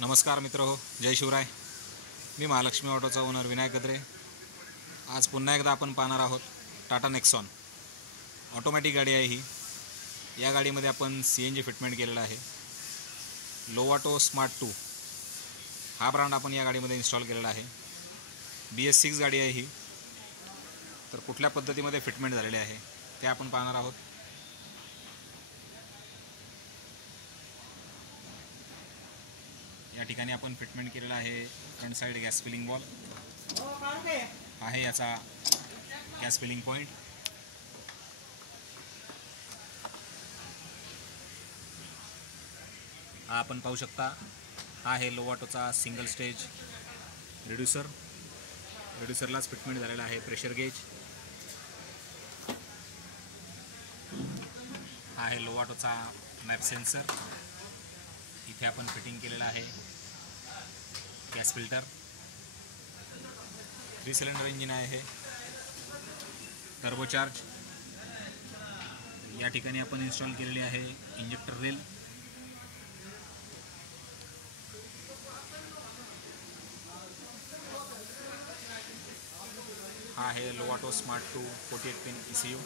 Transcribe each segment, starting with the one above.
नमस्कार मित्रहो, जय शिवराय. मी महालक्ष्मी ऑटोचा ओनर विनायक गद्रे. आज पुन्हा एकदा आपण पाहणार आहोत टाटा नेक्सॉन. ऑटोमॅटिक गाडी आहे ही. या गाडीमध्ये आपण CNG फिटमेंट केलेला आहे. लोवाटो स्मार्ट 2 हा ब्रँड आपण या गाडीमध्ये इन्स्टॉल केलेला आहे. BS6 गाडी आहे ही. तर कुठल्या पद्धतीमध्ये फिटमेंट झालेले आहे ते आपण पाहणार आहोत. या ठिकाणी आपण फिटमेंट केलेला आहे front side gas filling valve आहे. याचा गॅस फिलिंग पॉइंट हा आपण पाहू शकता. हा आहे लोवाटोचा सिंगल स्टेज रिड्युसर. रिड्युसरलाच फिटमेंट झालेला आहे प्रेशर गेज. हा आहे लोवाटोचा मॅप सेन्सर. इथे आपण फिटिंग केलेला आहे गॅस फिल्टर. 3 सिलेंडर इंजिन आहे हे, टर्बोचार्ज. या ठिकाणी आपण इन्स्टॉल केलेली आहे इंजेक्टर रेल. हा आहे लोवाटो स्मार्ट 2 48 पिन ECU.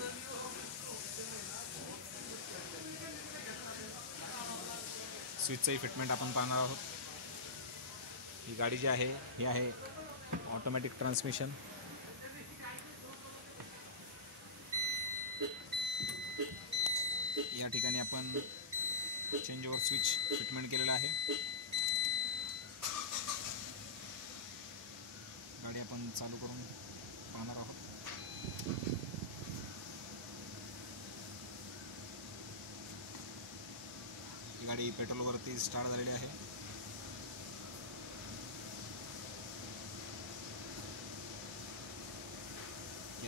स्विचचंही फिटमेंट आपण पाहणार आहोत. ही गाडी जी आहे ही आहे ऑटोमॅटिक ट्रान्समिशन. या ठिकाणी आपण चेंज ओव्हर स्विच फिटमेंट केलेला आहे. गाडी आपण चालू करून पाहणार आहोत. ही गाडी पेट्रोलवरती स्टार्ट झालेली आहे.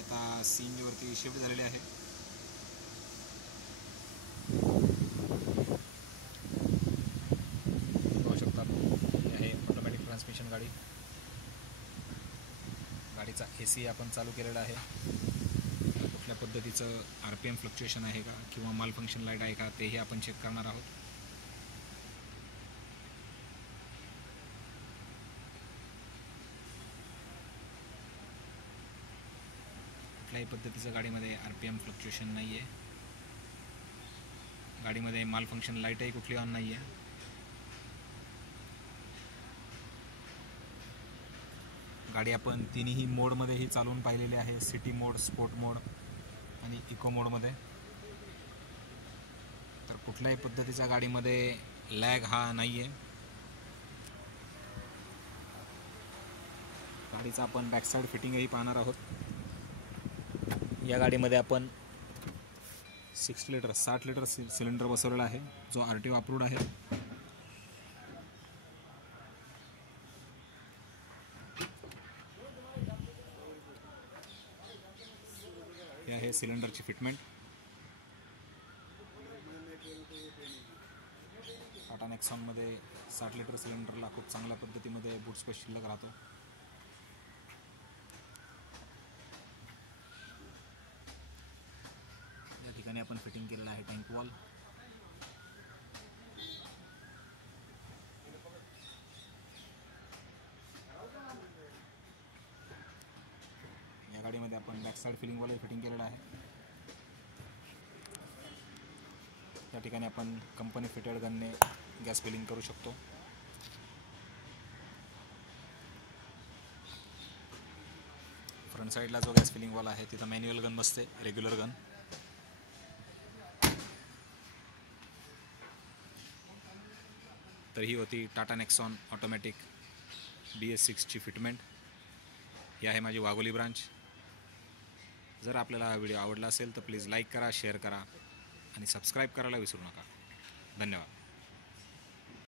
आता CNG वरती शिफ्ट झालेली आहे. पाहू शकता ही आहे ऑटोमॅटिक ट्रान्समिशन गाडी. गाडीचा AC आपण चालू केलेला आहे. कुठल्या पद्धतीचं RPM फ्लक्च्युएशन आहे का किंवा माल फंक्शन लाईट आहे का तेही आपण चेक करणार आहोत. कुठल्याही पद्धतीचं गाडीमध्ये RPM फ्लक्च्युएशन नाही आहे. गाडीमध्ये माल फंक्शन लाईटही कुठली ऑन नाही आहे. गाडी आपण तिन्ही मोडमध्येही चालवून पाहिलेली आहे. सिटी मोड, स्पोर्ट मोड आणि इको मोडमध्ये. तर कुठल्याही पद्धतीच्या गाडीमध्ये लॅग हा नाही आहे. गाडीचा आपण बॅकसाईड फिटिंगही पाहणार आहोत. या गाडीमध्ये आपण 60 लिटर सिलेंडर बसवलेला आहे जो RTO अप्रूव्ड आहे. हे आहे सिलेंडरची फिटमेंट. टाटा नेक्सॉनमध्ये 60 लिटर सिलेंडरला खूप चांगल्या पद्धतीमध्ये बूट स्पेस शिल्लक राहतो. या ठिकाणी आपण फिटिंग केलेला आहे टँक वॉल. या गाडीमध्ये आपण back side filling valve fitting केलेला आहे. या ठिकाणी आपण कंपनी फिटेड गनने गॅस फिलिंग करू शकतो. फ्रंट साईडला जो गॅस फिलिंग वॉल आहे तिथं मॅन्युअल गन बसते, रेग्युलर गन. तर ही होती टाटा नेक्सॉन ऑटोमॅटिक BS6 ची फिटमेंट. ही आहे माझी वाघोली ब्रांच. जर आपल्याला हा व्हिडिओ आवडला असेल तर प्लीज लाईक करा, शेअर करा आणि सबस्क्राईब करायला विसरू नका. धन्यवाद.